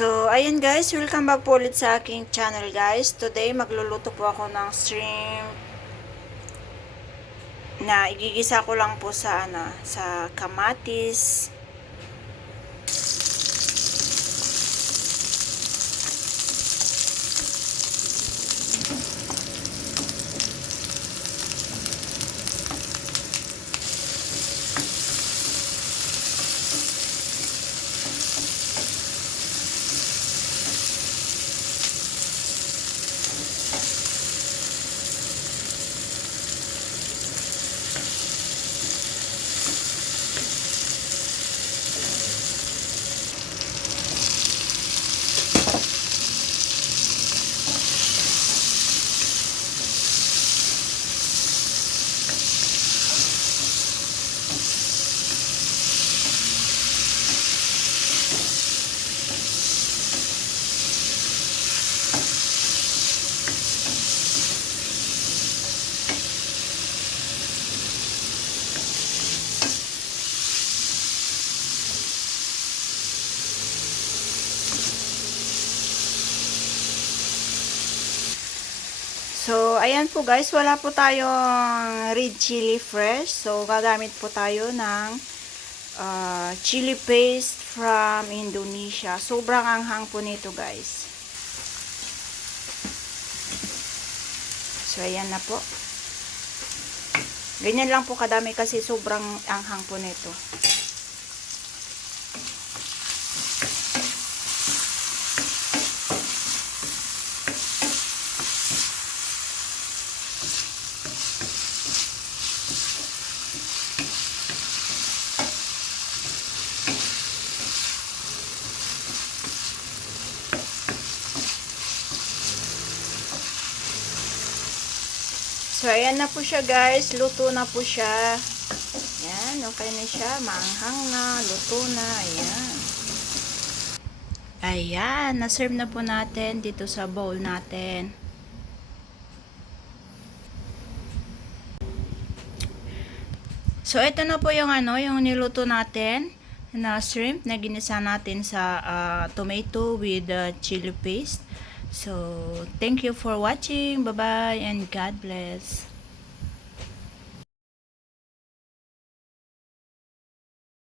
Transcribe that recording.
So, ayan guys, welcome back po ulit sa aking channel guys. Today, magluluto po ako ng shrimp na igigisa ko lang po sa kamatis. So, ayan po guys, wala po tayong red chili fresh. So, gagamit po tayo ng chili paste from Indonesia. Sobrang anghang po nito guys. So, ayan na po. Ganyan lang po kadami kasi sobrang anghang po nito. So, ayan na po siya guys. Luto na po siya. Ayan, okay na siya. Maanghang na. Luto na. Ayan. Ayan, na-serve na po natin dito sa bowl natin. So, ito na po yung yung niluto natin na shrimp na ginisa natin sa tomato with chili paste. So, thank you for watching. Bye-bye and God bless.